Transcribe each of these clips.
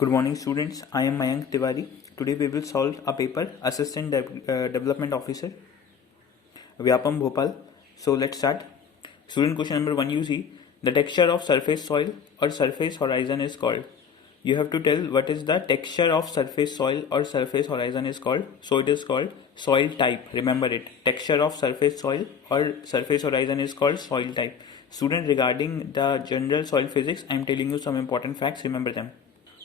Good morning, students. I am Mayank Tiwari. Today we will solve a paper, Assistant Development Officer, Vyapam Bhopal. So let's start. Student question number 1 you see, the texture of surface soil or surface horizon is called. You have to tell what is the texture of surface soil or surface horizon is called. So it is called soil type. Remember it. Texture of surface soil or surface horizon is called soil type. Student, regarding the general soil physics, I am telling you some important facts. Remember them.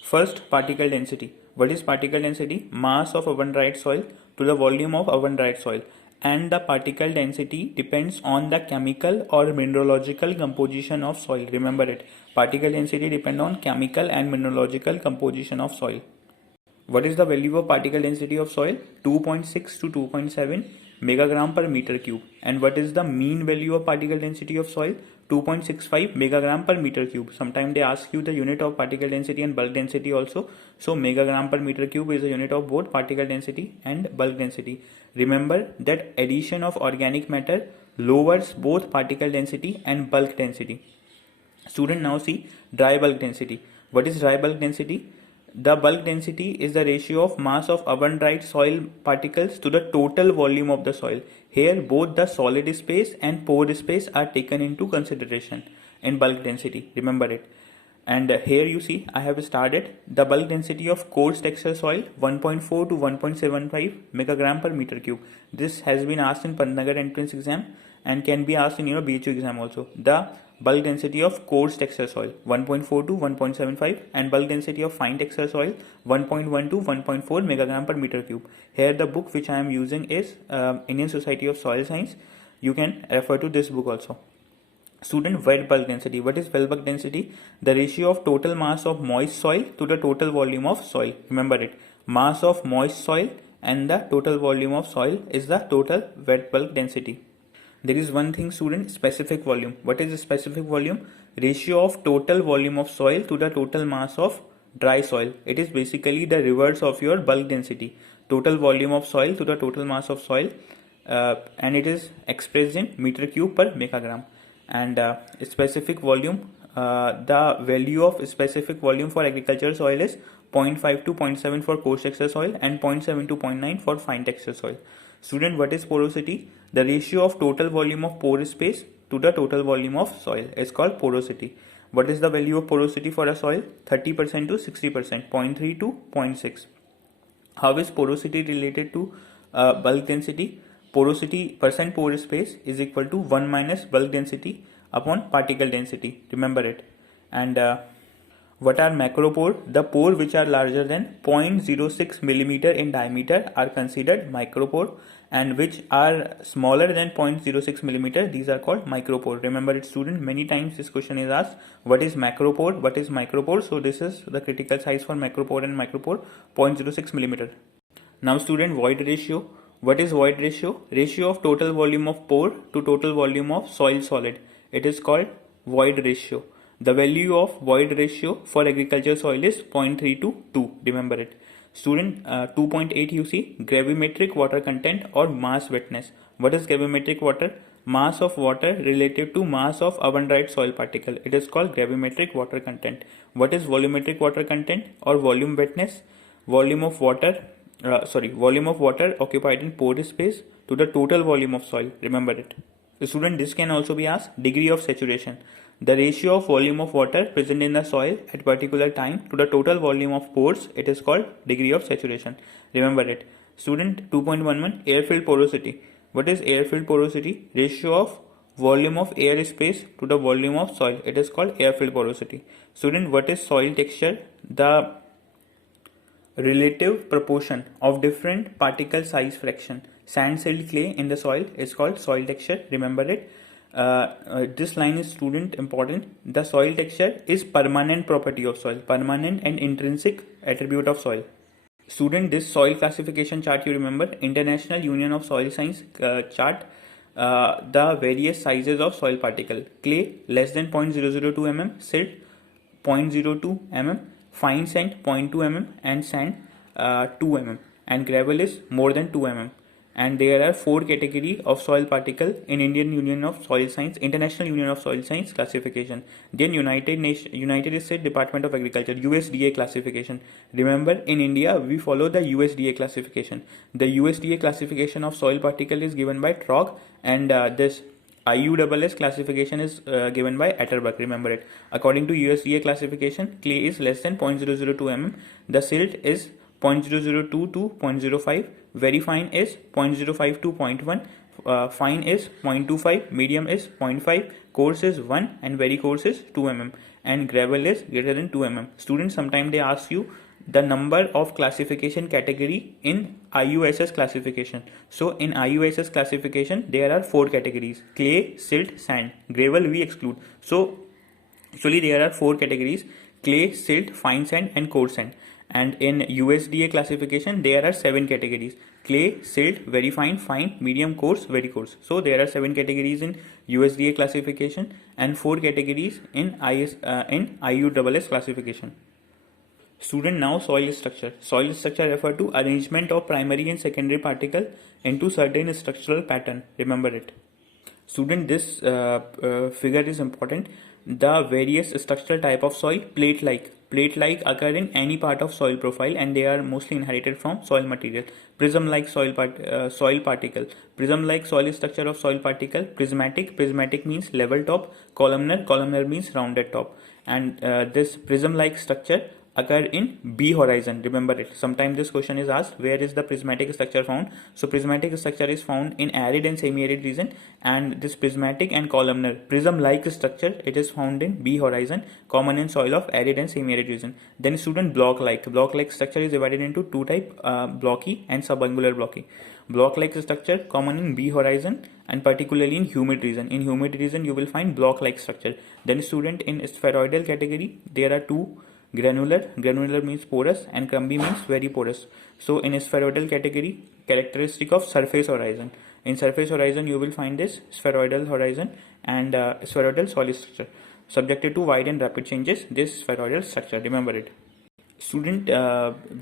First, particle density. What is particle density? Mass of abundant soil to the volume of abundant soil. And the particle density depends on the chemical or mineralogical composition of soil. Remember it. Particle density depends on chemical and mineralogical composition of soil. What is the value of particle density of soil? 2.6 to 2.7 megagram per meter cube. And what is the mean value of particle density of soil? 2.65 megagram per meter cube. Sometimes they ask you the unit of particle density and bulk density also. So megagram per meter cube is a unit of both particle density and bulk density. Remember that addition of organic matter lowers both particle density and bulk density. Student, now see dry bulk density. What is dry bulk density? The bulk density is the ratio of mass of abundant soil particles to the total volume of the soil. Here both the solid space and pore space are taken into consideration in bulk density. Remember it. And here you see I have started the bulk density of coarse texture soil 1.4 to 1.75 megagram per meter cube. This has been asked in Pantnagar entrance exam and can be asked in BHU exam also. The bulk density of coarse texture soil 1.4 to 1.75 and bulk density of fine texture soil 1.1 to 1.4 megagram per meter cube. Here the book which I am using is Indian Society of Soil Science. You can refer to this book also. Student, wet bulk density. What is wet bulk density? The ratio of total mass of moist soil to the total volume of soil. Remember it. Mass of moist soil and the total volume of soil is the total wet bulk density. There is one thing, student, specific volume. What is the specific volume? Ratio of total volume of soil to the total mass of dry soil. It is basically the reverse of your bulk density. Total volume of soil to the total mass of soil and it is expressed in meter cube per megagram. And specific volume, the value of specific volume for agricultural soil is 0.5 to 0.7 for coarse texture soil and 0.7 to 0.9 for fine texture soil. Student, what is porosity? The ratio of total volume of pore space to the total volume of soil is called porosity. What is the value of porosity for a soil? 30% to 60%, 0.3 to 0.6. How is porosity related to bulk density? Porosity percent pore space is equal to 1 minus bulk density upon particle density. Remember it. And what are macropore? The pore which are larger than 0.06 millimeter in diameter are considered micropore, and which are smaller than 0.06 millimeter, these are called micropore. Remember it, student. Many times this question is asked, what is macropore, what is micropore? So this is the critical size for macropore and micropore, 0.06 millimeter. Now student, void ratio. What is void ratio? Ratio of total volume of pore to total volume of soil solid. It is called void ratio. The value of void ratio for agriculture soil is 0.3 to 2. Remember it. Student, 2.8 you see gravimetric water content or mass wetness. What is gravimetric water? Mass of water relative to mass of abundant soil particle. It is called gravimetric water content. What is volumetric water content or volume wetness? Volume of water occupied in pore space to the total volume of soil. Remember it. The student, this can also be asked. Degree of saturation. The ratio of volume of water present in the soil at particular time to the total volume of pores. It is called degree of saturation. Remember it. Student, 2.11 air-filled porosity. What is air-filled porosity? Ratio of volume of air space to the volume of soil. It is called air-filled porosity. Student, what is soil texture? The relative proportion of different particle size fraction. Sand, silt, clay in the soil is called soil texture. Remember it. This line is, student, important. The soil texture is permanent property of soil, permanent and intrinsic attribute of soil. Student, this soil classification chart you remember, International Union of Soil Science chart, the various sizes of soil particle. Clay less than 0.002 mm, silt 0.02 mm, fine sand 0.2 mm and sand 2 mm, and gravel is more than 2 mm. and there are 4 categories of soil particle in Indian Union of Soil Science, International Union of Soil Science classification. Then United States Department of Agriculture, USDA classification. Remember, in India we follow the USDA classification. The USDA classification of soil particle is given by TROG, and this IUSS classification is given by Atterbuck. Remember it. According to USDA classification, clay is less than 0.002 mm. The silt is 0.002 to 0.05. Very fine is 0.05 to 0.1. Fine is 0.25. Medium is 0.5. Coarse is 1, and very coarse is 2 mm. And gravel is greater than 2 mm. Students, sometimes they ask you the number of classification category in IUSS classification. So in IUSS classification there are 4 categories: clay, silt, sand. Gravel we exclude. So actually there are 4 categories: clay, silt, fine sand and coarse sand. And in USDA classification there are 7 categories: clay, silt, very fine, fine, medium, coarse, very coarse. So there are 7 categories in USDA classification and 4 categories in IUSS classification. Student, now soil structure. Soil structure refer to arrangement of primary and secondary particle into certain structural pattern. Remember it. Student, this figure is important. The various structural type of soil: plate-like occur in any part of soil profile, and they are mostly inherited from soil material. Prism-like soil particle. Prism-like soil structure of soil particle: prismatic means level top, columnar means rounded top, and this prism-like structure occur in B horizon. Remember it. Sometimes this question is asked, where is the prismatic structure found? So prismatic structure is found in arid and semi-arid region, and this prismatic and columnar prism-like structure, it is found in B horizon, common in soil of arid and semi-arid region. Then student, block-like structure is divided into 2 type, blocky and subangular blocky. Block-like structure common in B horizon and particularly in humid region. In humid region you will find block-like structure. Then student, in spheroidal category there are 2: granular means porous, and crumby means very porous. So in spheroidal category, characteristic of surface horizon. In surface horizon you will find this spheroidal horizon and spheroidal soil structure, subjected to wide and rapid changes, this spheroidal structure. Remember it. Student,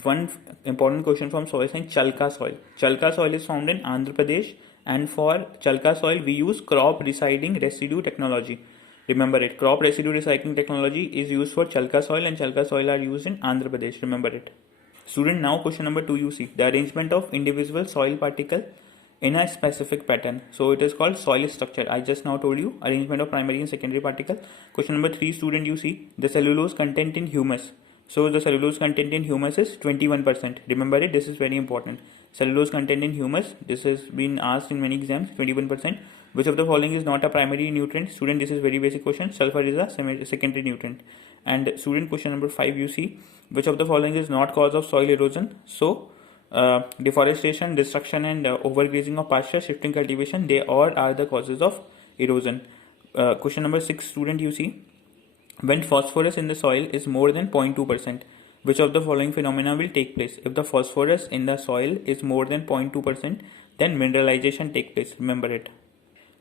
one important question from soil science: chalka soil. Chalka soil is found in Andhra Pradesh, and for chalka soil we use crop residing residue technology. Remember it. Crop residue recycling technology is used for chalka soil, and chalka soil are used in Andhra Pradesh. Remember it. Student, now question number 2 you see. The arrangement of individual soil particle in a specific pattern. So it is called soil structure. I just now told you arrangement of primary and secondary particle. Question number 3 student, you see the cellulose content in humus. So the cellulose content in humus is 21%. Remember it. This is very important. Cellulose content in humus. This has been asked in many exams. 21%. Which of the following is not a primary nutrient? Student, this is very basic question. Sulfur is a secondary nutrient. And student, question number 5 you see, which of the following is not cause of soil erosion? So deforestation, destruction and overgrazing of pasture, shifting cultivation, they all are the causes of erosion. Question number 6 student, you see, when phosphorus in the soil is more than 0.2%, which of the following phenomena will take place? If the phosphorus in the soil is more than 0.2%, then mineralization take place. Remember it.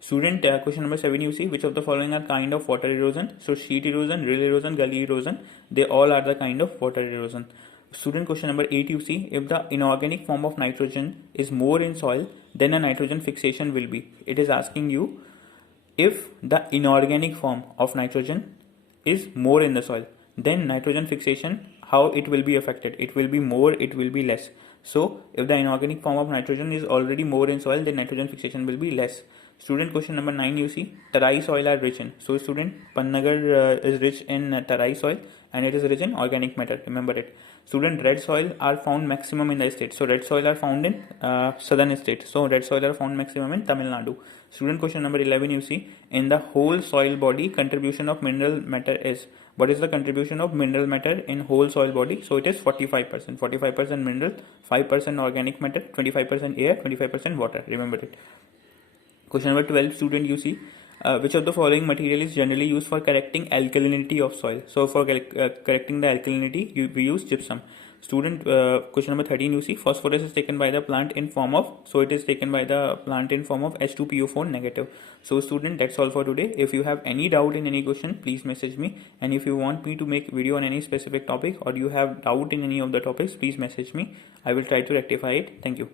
Student, question number 7 you see, which of the following are kind of water erosion? So sheet erosion, rill erosion, gully erosion, they all are the kind of water erosion. Student, question number 8 you see, if the inorganic form of nitrogen is more in soil, then a nitrogen fixation will be. It is asking you, if the inorganic form of nitrogen is more in the soil, then nitrogen fixation, how it will be affected? It will be more, it will be less. So if the inorganic form of nitrogen is already more in soil, then nitrogen fixation will be less. Student, question number 9 you see, Tarai soil are rich in. So student, Pannagar is rich in Tarai soil, and it is rich in organic matter. Remember it. Student, red soil are found maximum in the state. So red soil are found in southern state. So red soil are found maximum in Tamil Nadu. Student, question number 11 you see, in the whole soil body, contribution of mineral matter is. What is the contribution of mineral matter in whole soil body? So it is 45%. 45% mineral, 5% organic matter, 25% air, 25% water. Remember it. Question number 12 student, you see, which of the following material is generally used for correcting alkalinity of soil? So for correcting the alkalinity, we use gypsum. Student, question number 13 you see, phosphorus is taken by the plant in form of, so it is taken by the plant in form of H2PO4 negative. So student, that's all for today. If you have any doubt in any question, please message me, and if you want me to make video on any specific topic, or you have doubt in any of the topics, please message me. I will try to rectify it. Thank you.